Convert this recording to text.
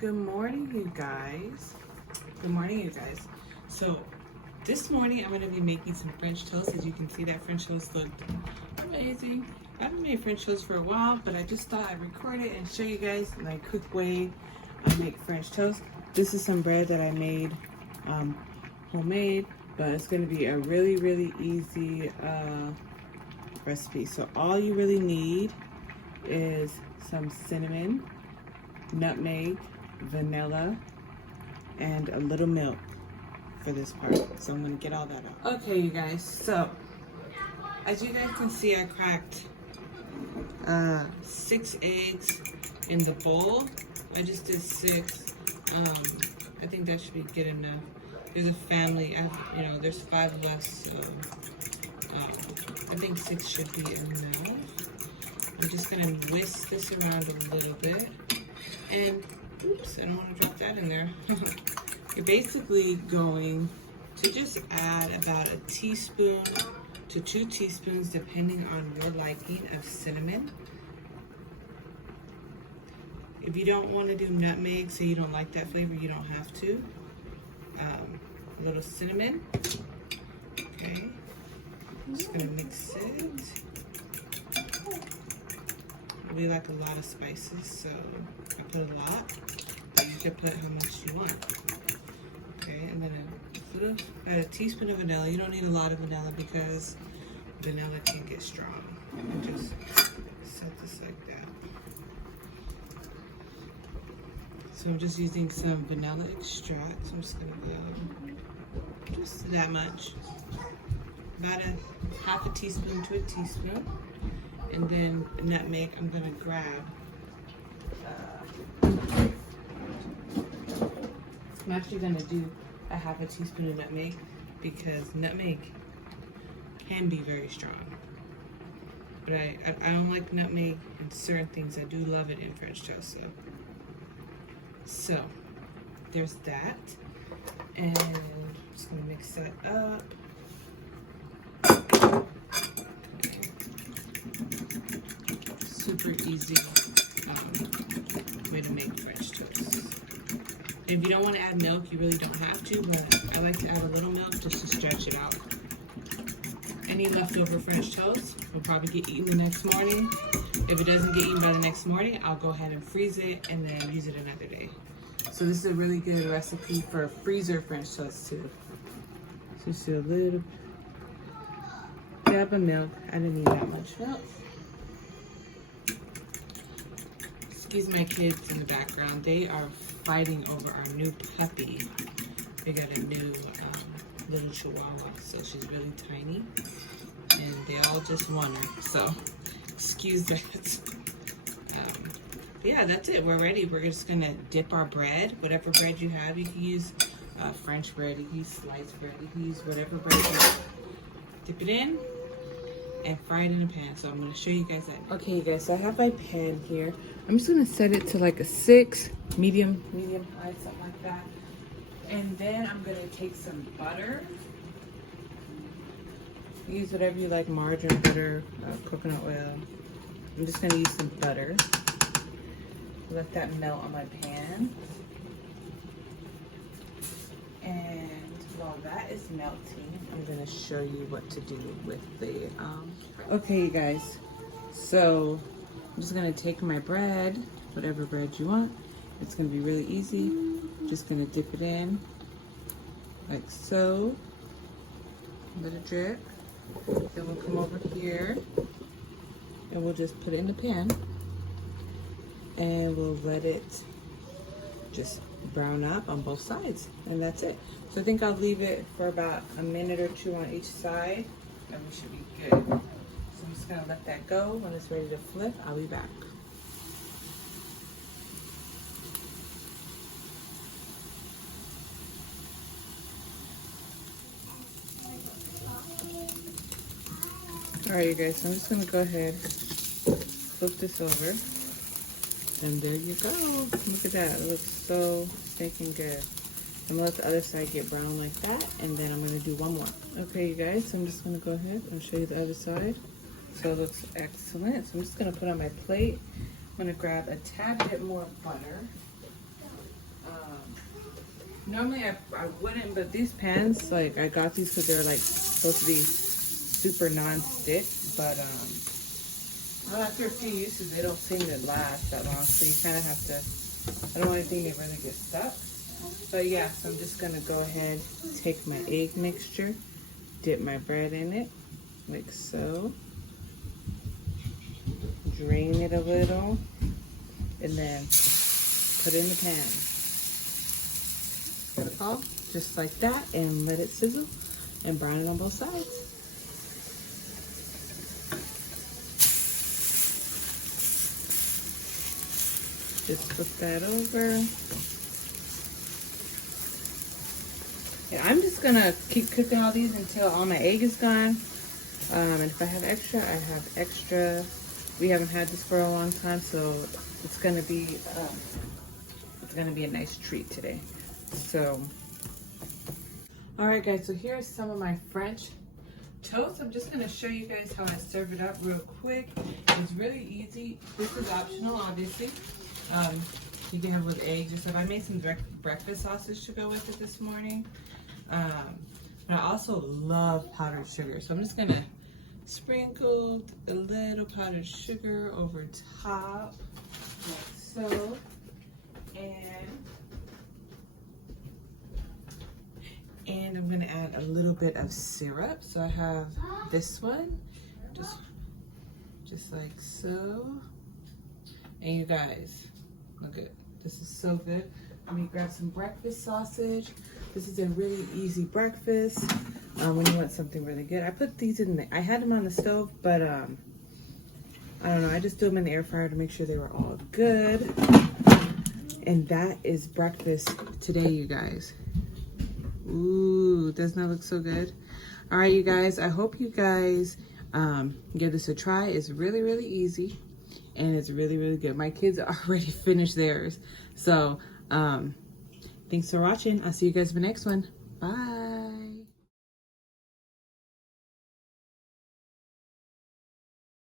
Good morning, you guys. Good morning, you guys. So this morning I'm going to be making some French toast. As you can see, that French toast looked amazing. I haven't made French toast for a while, but I just thought I'd record it and show you guys my quick way I make French toast. This is some bread that I made homemade, but it's going to be a really easy recipe. So all you really need is some cinnamon, nutmeg, vanilla, and a little milk for this part. So I'm gonna get all that out. Okay, you guys, so as you guys can see, I cracked 6 eggs in the bowl. I just did 6. I think that should be good enough. There's a family, there's 5 of us, so I think 6 should be enough. I'm just gonna whisk this around a little bit. And, oops, I don't want to drop that in there. You're basically going to just add about a teaspoon to 2 teaspoons, depending on your liking, of cinnamon. If you don't want to do nutmeg, say you don't like that flavor, you don't have to. A little cinnamon. Okay. I'm just going to mix it. I really like a lot of spices, so I put a lot, but you can put how much you want. Okay, and then a teaspoon of vanilla. You don't need a lot of vanilla because vanilla can get strong. And just set this like that. So I'm just using some vanilla extract. So I'm just gonna go just that much, about a half a teaspoon to a teaspoon. And then nutmeg, I'm gonna grab, I'm actually gonna do a half a teaspoon of nutmeg because nutmeg can be very strong. But I don't like nutmeg in certain things. I do love it in French toast. So there's that. And I'm just gonna mix that up. Super easy way to make French toast. And if you don't want to add milk, you really don't have to, but I like to add a little milk just to stretch it out. Any leftover French toast will probably get eaten the next morning. If it doesn't get eaten by the next morning, I'll go ahead and freeze it and then use it another day. So this is a really good recipe for freezer French toast too. So just do a little dab of milk. I didn't need that much milk. Excuse my kids in the background. They are fighting over our new puppy. We got a new little chihuahua, so she's really tiny. And they all just want her, so excuse that. Yeah, that's it. We're ready. We're just gonna dip our bread. Whatever bread you have, you can use French bread, you can use sliced bread, you can use whatever bread you have. Dip it in and fry it in a pan. So I'm gonna show you guys that. Okay, you guys, so I have my pan here. I'm just gonna set it to like a 6, medium high, something like that. And then I'm gonna take some butter. Use whatever you like, margarine, butter, coconut oil. I'm just gonna use some butter. Let that melt on my pan. And while that is melting, I'm gonna show you what to do with the, okay, you guys. So I'm just gonna take my bread, whatever bread you want. It's gonna be really easy. Just gonna dip it in like so. Let it drip. Then we'll come over here and we'll just put it in the pan and we'll let it just brown up on both sides, and that's it. So I think I'll leave it for about a minute or 2 on each side and we should be good. So I'm just gonna let that go. When it's ready to flip, I'll be back. All right, you guys, so I'm just gonna go ahead, flip this over, and there you go. Look at that, it looks so stinking good. I'm gonna let the other side get brown like that, and then I'm gonna do one more. Okay, you guys, so I'm just gonna go ahead and show you the other side. So it looks excellent. So I'm just gonna put on my plate. I'm gonna grab a tad bit more butter. Normally I wouldn't, but these pans, like I got these because they're like supposed to be super non-stick, but well, after a few uses they don't seem to last that long, so you kind of have to, I don't want anything to really get stuck. But yeah, so I'm just gonna go ahead, take my egg mixture, dip my bread in it, like so, drain it a little, and then put it in the pan. Just like that, and let it sizzle and brown it on both sides. Just flip that over. Yeah, I'm just gonna keep cooking all these until all my egg is gone. And if I have extra, I have extra. We haven't had this for a long time, so it's gonna be a nice treat today. So, all right, guys. So here's some of my French toast. I'm just gonna show you guys how I serve it up real quick. It's really easy. This is optional, obviously. You can have with eggs or stuff. I made some breakfast sausage to go with it this morning. But I also love powdered sugar, so I'm just gonna sprinkle a little powdered sugar over top, like so, and I'm gonna add a little bit of syrup. So I have this one, just like so. And you guys, look at this, is so good. Let me grab some breakfast sausage. This is a really easy breakfast when you want something really good. I put these in I had them on the stove, but I don't know, I just threw them in the air fryer to make sure they were all good. And that is breakfast today, you guys. Ooh, doesn't that look so good? All right, you guys, I hope you guys give this a try. It's really, really easy, and it's really, really good. My kids already finished theirs. So, thanks for watching. I'll see you guys in the next one. Bye.